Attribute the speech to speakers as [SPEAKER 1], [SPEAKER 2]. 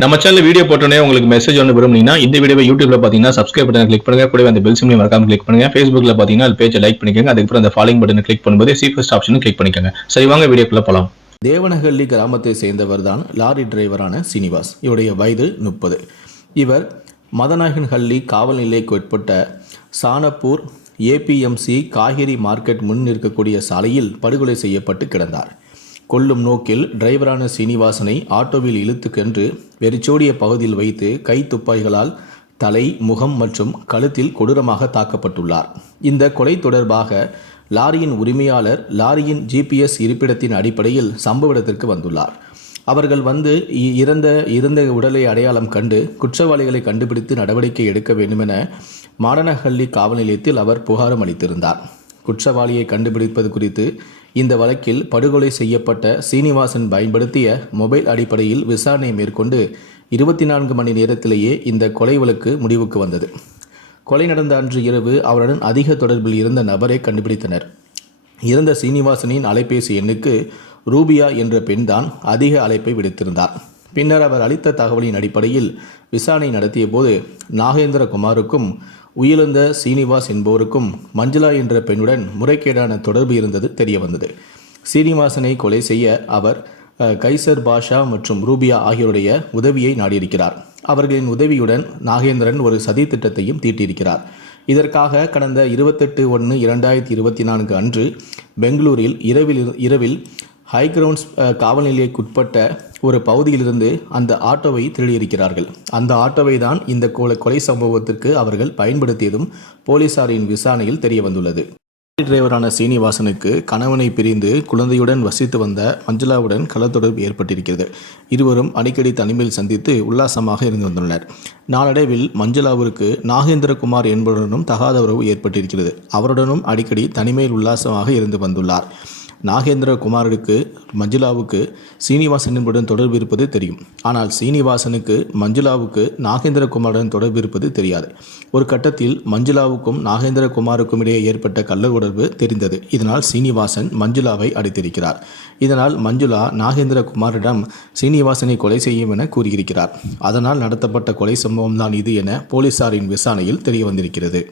[SPEAKER 1] நம்ம channel video போட்டோன்னே உங்களுக்கு மெசேஜ் ஒன்று விரும்புனீங்கன்னா இந்த வீடியோ யூடியூப்ல பார்த்தீங்கன்னா சப்ஸ்கிரைப் பட்டன் கிளிக் பண்ணுங்க. கூட அந்த பெல் சிம்லையும் மறக்காம கிளிக் பண்ணுங்க. ஃபேஸ்புக்ல பார்த்தீங்கன்னா அது பேஜை லைக் பண்ணிக்கோங்க. அதுக்கப்புறம் அந்த ஃபாலோயிங் பட்டனை கிளிக் பண்ணும்போது சீஃபஸ்ட் ஆப்ஷனும் கிளிக் பண்ணிக்கோங்க. சரி வாங்க வீடியோக்குள்ள போலாம்.
[SPEAKER 2] தேவனஹள்ளி கிராமத்தை சேர்ந்தவர் தான் லாரி டிரைவரான சீனிவாஸ். இவருடைய வயது முப்பது. இவர் மதநாயகன்ஹள்ளி காவல் நிலைக்கு உட்பட்ட சானப்பூர் ஏபிஎம்சி காய்கறி மார்க்கெட் முன் இருக்கக்கூடிய சாலையில் படுகொலை செய்யப்பட்டு கிடந்தார். கொல்லும் நோக்கில் டிரைவரான சீனிவாசனை ஆட்டோவில் இழுத்துக்கென்று வெறிச்சோடிய பகுதியில் வைத்து கை துப்பாய்களால் தலை முகம் மற்றும் கழுத்தில் கொடூரமாக தாக்கப்பட்டுள்ளார். இந்த கொலை தொடர்பாக லாரியின் உரிமையாளர் லாரியின் ஜிபிஎஸ் இருப்பிடத்தின் அடிப்படையில் சம்பவ இடத்திற்கு வந்துள்ளார். அவர்கள் வந்து இ- இறந்த இறந்த உடலை அடையாளம் கண்டு குற்றவாளிகளை கண்டுபிடித்து நடவடிக்கை எடுக்க வேண்டுமென மாடனஹள்ளி காவல் நிலையத்தில் அவர் புகாரும் அளித்திருந்தார். குற்றவாளியை கண்டுபிடிப்பது குறித்து இந்த வழக்கில் படுகொலை செய்யப்பட்ட சீனிவாசன் பயன்படுத்திய மொபைல் அடிப்படையில் விசாரணை மேற்கொண்டு இருபத்தி நான்கு மணி நேரத்திலேயே இந்த கொலை வழக்கு முடிவுக்கு வந்தது. கொலை நடந்த அன்று இரவு அவருடன் அதிக தொடர்பில் இருந்த நபரை கண்டுபிடித்தனர். இறந்த சீனிவாசனின் அலைபேசி எண்ணுக்கு ரூபியா என்ற பெண்தான் அதிக அழைப்பை விடுத்திருந்தார். பின்னர் அவர் அளித்த தகவலின் அடிப்படையில் விசாரணை நடத்திய போது நாகேந்திர குமாருக்கும் உயிரிழந்த சீனிவாஸ் என்பவருக்கும் மஞ்சுளா என்ற பெண்ணுடன் முறைகேடான தொடர்பு இருந்தது தெரியவந்தது. சீனிவாசனை கொலை செய்ய அவர் கைசர் பாஷா மற்றும் ரூபியா ஆகியோருடைய உதவியை நாடியிருக்கிறார். அவர்களின் உதவியுடன் நாகேந்திரன் ஒரு சதி திட்டத்தையும் தீட்டியிருக்கிறார். இதற்காக கடந்த இருபத்தெட்டு ஒன்று இரண்டாயிரத்தி இருபத்தி நான்கு அன்று பெங்களூரில் இரவில் இரவில் ஹை கிரவுண்ட்ஸ் காவல் நிலையக்குட்பட்ட ஒரு பகுதியிலிருந்து அந்த ஆட்டோவை திருடியிருக்கிறார்கள். அந்த ஆட்டோவை தான் இந்த கொலை கொலை சம்பவத்திற்கு அவர்கள் பயன்படுத்தியதும் போலீசாரின் விசாரணையில் தெரிய வந்துள்ளது டிரைவரான சீனிவாசனுக்கு கணவனை பிரிந்து குழந்தையுடன் வசித்து வந்த மஞ்சுளாவுடன் கள்ளத்தொடர்பு ஏற்பட்டிருக்கிறது. இருவரும் அடிக்கடி தனிமையில் சந்தித்து உல்லாசமாக இருந்து வந்துள்ளனர். நாளடைவில் மஞ்சுளாவிற்கு நாகேந்திரகுமார் என்பவருடனும் தகாத உறவு ஏற்பட்டிருக்கிறது. அவருடனும் அடிக்கடி தனிமையில் உல்லாசமாக இருந்து வந்துள்ளார். நாகேந்திர குமாருக்கு மஞ்சுளாவுக்கு சீனிவாசனுடன் தொடர்பு இருப்பது தெரியும். ஆனால் சீனிவாசனுக்கு மஞ்சுளாவுக்கு நாகேந்திர குமாருடன் தொடர்பு இருப்பது தெரியாது. ஒரு கட்டத்தில் மஞ்சுளாவுக்கும் நாகேந்திர குமாருக்கும் இடையே ஏற்பட்ட கள்ள உடர்வு தெரிந்தது. இதனால் சீனிவாசன் மஞ்சுளாவை அடித்திருக்கிறார். இதனால் மஞ்சுளா நாகேந்திர குமாரிடம் சீனிவாசனை கொலை செய்யும் என கூறியிருக்கிறார். அதனால் நடத்தப்பட்ட கொலை சம்பவம் தான் இது என போலீசாரின் விசாரணையில் தெரிய வந்திருக்கிறது